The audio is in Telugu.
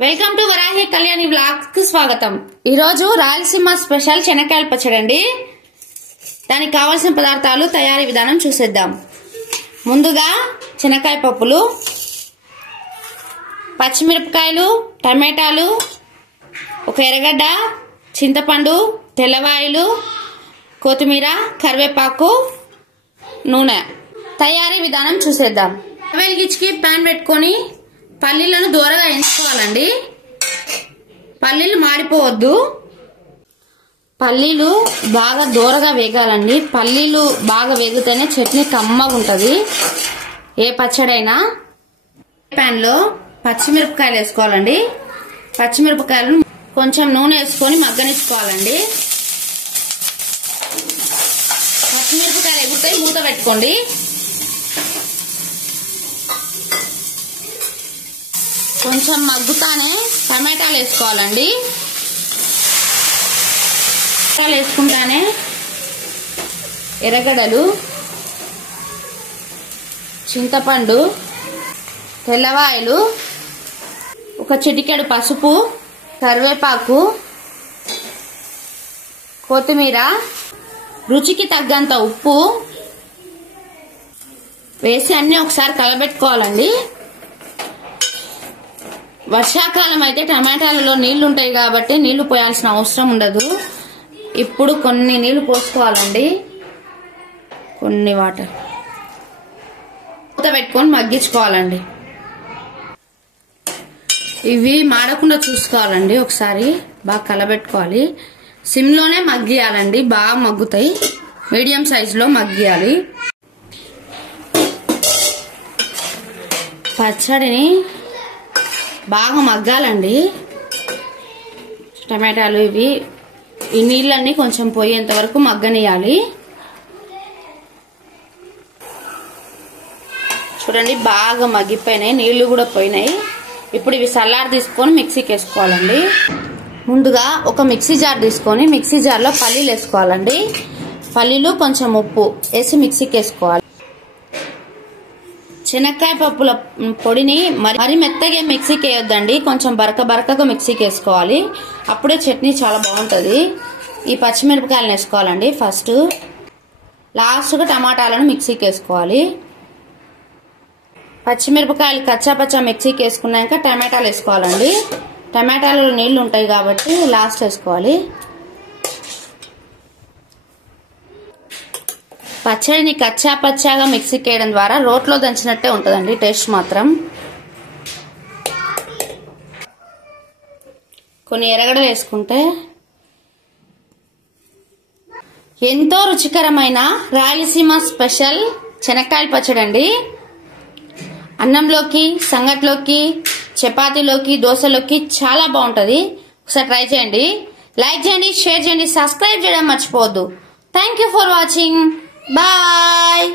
Welcome to Varahi Kalyani blogs కు స్వాగతం। ఈ రోజు రాయలసీమ స్పెషల్ శనక్కాయల పచ్చడి అండి। దానికి కావాల్సిన పదార్థాలు తయారీ విధానం చూసేద్దాం। ముందుగా శనక్కాయ పప్పులు, పచ్చిమిరపకాయలు, టమాటాలు, ఒక ఎర్రగడ్డ, చింతపండు, తెల్లవాయలు, కొత్తిమీర, కరివేపాకు, నూనె। తయారీ విధానం చూసేద్దాం। వెలిగించి పాన్ పెట్టుకొని పల్లీలను దూరగా ఎంచుకోవాలండి। పల్లీలు మాడిపోవద్దు, పల్లీలు బాగా దూరగా వేగాలండి। పల్లీలు బాగా వేగితేనే చట్నీ కమ్మగా ఉంటది ఏ పచ్చడైనా। పాన్ లో పచ్చిమిరపకాయలు వేసుకోవాలండి। పచ్చిమిరపకాయలను కొంచెం నూనె వేసుకొని మగ్గనిచ్చుకోవాలండి। పచ్చిమిరపకాయలు ఎగురుతాయి, మూత పెట్టుకోండి। కొంచెం మగ్గుతానే టమాటాలు వేసుకోవాలండి। టమాటాలు వేసుకుంటానే ఎర్రగడ్డలు, చింతపండు, తెల్లవాయలు, ఒక చిటికెడు పసుపు, కరివేపాకు, కొత్తిమీర, రుచికి తగ్గంత ఉప్పు వేసి అన్ని ఒకసారి కలబెట్టుకోవాలండి। వర్షాకాలం అయితే టమాటాలలో నీళ్లు ఉంటాయి కాబట్టి నీళ్లు పోయాల్సిన అవసరం ఉండదు। ఇప్పుడు కొన్ని నీళ్లు పోసుకోవాలండి, కొన్ని వాటర్ మూత పెట్టుకొని మగ్గించుకోవాలండి। ఇవి మాడకుండా చూసుకోవాలండి, ఒకసారి బాగా కలబెట్టుకోవాలి। సిమ్ లోనే మగ్గియాలండి, బాగా మగ్గుతాయి। మీడియం సైజులో మగ్గియాలి। పచ్చడిని బాగా మగ్గాలండి। టమాటాలు ఇవి ఈ నీళ్ళన్నీ కొంచెం పోయేంత వరకు మగ్గనియాలి। చూడండి బాగా మగ్గిపోయినాయి, నీళ్లు కూడా పోయినాయి। ఇప్పుడు ఇవి సల్లార తీసుకొని మిక్సీకి వేసుకోవాలండి। ముందుగా ఒక మిక్సీ జార్ తీసుకొని మిక్సీ జార్లో పల్లీలు వేసుకోవాలండి। పల్లీలు కొంచెం ఉప్పు వేసి మిక్సీకి వేసుకోవాలి। శనక్కాయ పప్పుల పొడిని మరి మెత్తగా మిక్సీకి వేయొద్దండి, కొంచెం బరకగా మిక్సీకి వేసుకోవాలి, అప్పుడే చట్నీ చాలా బాగుంటుంది। ఈ పచ్చిమిరపకాయలను వేసుకోవాలండి ఫస్ట్, లాస్ట్గా టమాటాలను మిక్సీకి వేసుకోవాలి। పచ్చిమిరపకాయలు కచ్చాపచ్చా మిక్సీకి వేసుకున్నాక టమాటాలు వేసుకోవాలండి। టమాటాలలో నీళ్లు ఉంటాయి కాబట్టి లాస్ట్ వేసుకోవాలి। పచ్చడిని కచ్చా పచ్చాగా మిక్సీకి వేయడం ద్వారా రోట్లో దంచినట్టే ఉంటుందండి టేస్ట్ మాత్రం। కొన్ని ఎర్రగడ్డలు వేసుకుంటే ఎంతో రుచికరమైన రాయలసీమ స్పెషల్ శనక్కాయల పచ్చడి అండి। అన్నంలోకి, సంగట్లోకి, చపాతీలోకి, దోశలోకి చాలా బాగుంటుంది। ఒకసారి ట్రై చేయండి, లైక్ చేయండి, షేర్ చేయండి, సబ్స్క్రైబ్ చేయడం మర్చిపోవద్దు। Thank you for watching, bye.